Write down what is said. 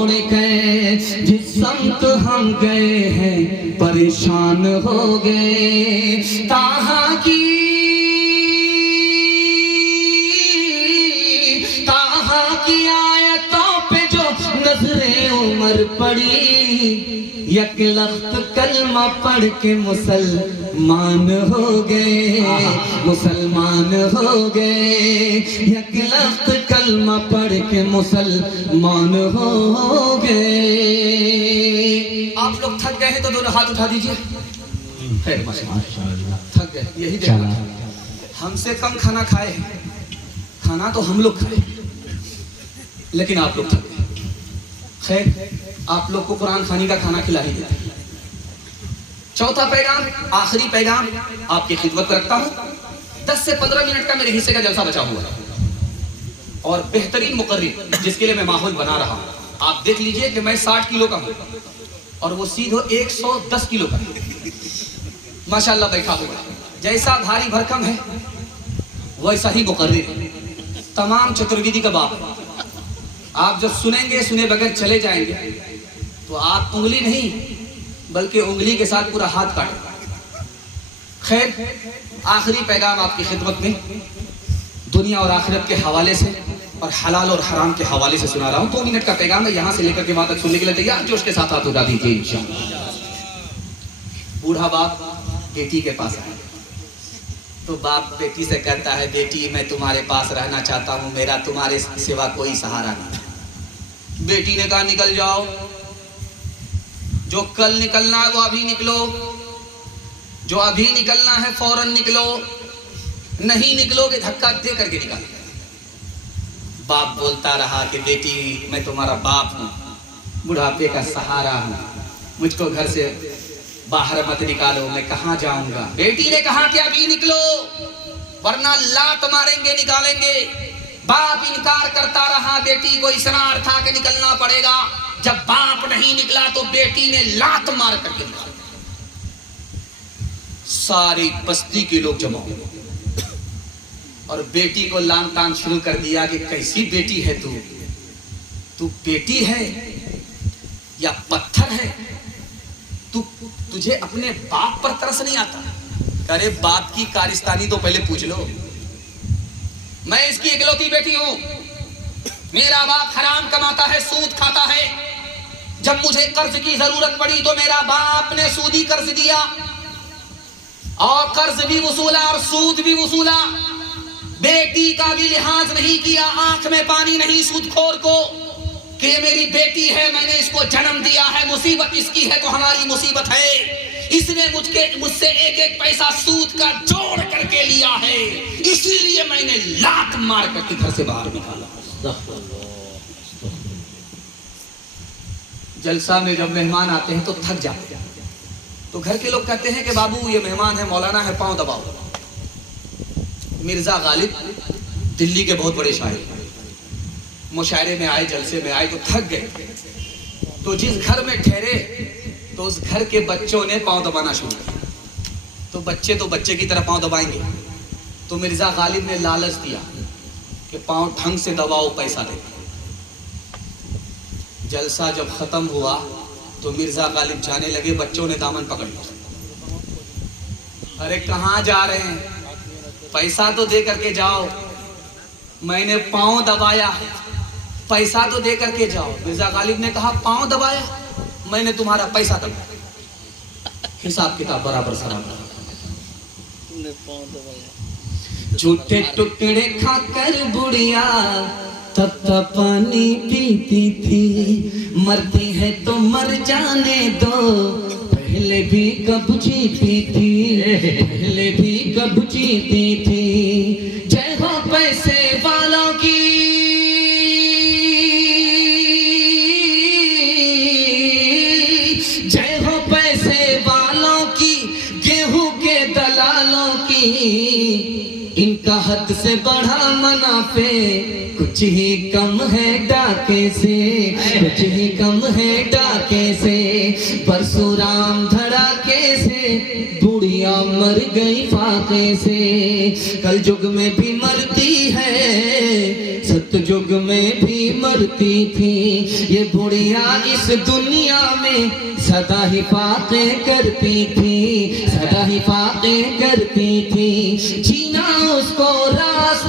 गए जिस संत हम गए हैं परेशान हो गए। ताहा की आयतों पे जो नजरे उमर पड़ी, यक लख्त कलमा पढ़ के मुसलमान हो गए, मुसलमान हो गए। यक लख्त कलमा पढ़ के मुसलमान हो गए। आप लोग थक गए हैं तो दोनों हाथ उठा दीजिए। थक गए, यही देखा। हमसे कम खाना खाए, खाना तो हम लोग खाए, लेकिन आप लोग थक गए। खैर, आप लोग को कुरान खानी का खाना खिला ही देते। चौथा पैगाम, आखिरी पैगाम आपकी खिदमत रखता हूं। 10 से 15 मिनट का मेरे हिस्से का जलसा बचा हुआ है और बेहतरीन मुकर्रिर जिसके लिए मैं माहौल बना रहा हूं। आप देख लीजिए कि मैं 60 किलो का हूं और वो सीधो 110 किलो का माशाल्लाह बैठा हुआ। जैसा भारी भरकम है वैसा ही मुकर्रिर, तमाम चतुर्विधि का बाप है। आप जब सुनेंगे, सुने बगैर चले जाएंगे तो आप उंगली नहीं बल्कि उंगली के साथ पूरा हाथ काटें। खैर, आखिरी पैगाम आपकी खिदमत में दुनिया और आखिरत के हवाले से और हलाल और हराम के हवाले से सुना रहा हूं। 2 मिनट का पैगाम है, यहां से लेकर के वहां तक सुनने के लिए तैयार जोश के साथ हाथ उठा दीजिए इंशाअल्लाह। बूढ़ा बाप बेटी के पास आए तो बाप बेटी से कहता है, बेटी मैं तुम्हारे पास रहना चाहता हूं, मेरा तुम्हारे सिवा कोई सहारा नहीं। बेटी ने कहा, निकल जाओ, जो कल निकलना है वो अभी निकलो, जो अभी निकलना है फौरन निकलो, नहीं निकलोगे धक्का दे करके निकालो। बाप बोलता रहा कि बेटी मैं तुम्हारा बाप हूं, बुढ़ापे का सहारा हूं, मुझको घर से बाहर मत निकालो, मैं कहां जाऊंगा। बेटी ने कहा कि अभी निकलो वरना लात मारेंगे, निकालेंगे। बाप इनकार करता रहा, बेटी को इसरार था कि निकलना पड़ेगा। जब बाप नहीं निकला तो बेटी ने लात मार करके निकाला। सारी बस्ती के लोग जमा हो और बेटी को लांग तान शुरू कर दिया कि कैसी बेटी है तू, तू बेटी है या पत्थर है, तुझे अपने बाप पर तरस नहीं आता। अरे बाप की कारिस्तानी तो पहले पूछ लो। मैं इसकी इकलौती बेटी हूं, मेरा बाप हराम कमाता है, सूद खाता है। जब मुझे कर्ज की जरूरत पड़ी तो मेरा बाप ने सूदी कर्ज दिया और कर्ज भी वसूला और सूद भी वसूला। बेटी का भी लिहाज नहीं किया, आंख में पानी नहीं सूदखोर को कि मेरी बेटी है, मैंने इसको जन्म दिया है, मुसीबत इसकी है तो हमारी मुसीबत है। इसने मुझसे एक एक पैसा सूद का जोड़ करके लिया है, इसीलिए मैंने लात मार करके घर से बाहर निकाला। जलसा में जब मेहमान आते हैं तो थक जाते हैं, तो घर के लोग कहते हैं कि बाबू ये मेहमान है, मौलाना है, पांव दबाओ। मिर्जा गालिब दिल्ली के बहुत बड़े शायर मुशायरे में आए, जलसे में आए तो थक गए, तो जिस घर में ठहरे तो उस घर के बच्चों ने पांव दबाना शुरू किया। तो बच्चे की तरह पांव दबाएंगे, तो मिर्जा गालिब ने लालच दिया कि पांव ढंग से दबाओ, पैसा दे। जलसा जब खत्म हुआ तो मिर्जा गालिब जाने लगे, बच्चों ने दामन पकड़ लिया। अरे कहाँ जा रहे हैं, पैसा तो दे करके जाओ, मैंने पांव दबाया है, पैसा तो दे करके जाओ। मिर्जा गालिब ने कहा, पांव दबाया, मैंने तुम्हारा पैसा दबाया, हिसाब किताब बराबर सराबर। झूठे टुकड़े खाकर बुढ़िया तब तक पानी पीती थी, मरती है तो मर जाने दो, पहले भी कब जीती थी, पहले भी कब जीती थी। जय हो पैसे वालों की, जय हो पैसे वालों की, गेहूं के दलालों की, इनका हद से बढ़ा मुनाफे, कुछ ही कम है डाके से, कुछ ही कम है डाके से। परशुराम धड़ाके से, बुढ़िया मर गई फाके से, कल युग में भी मरती है, सत्य जुग में भी मरती थी। ये बुढ़िया इस दुनिया में सदा ही बातें करती थी, सदा ही बातें करती थी। जीना उसको रास न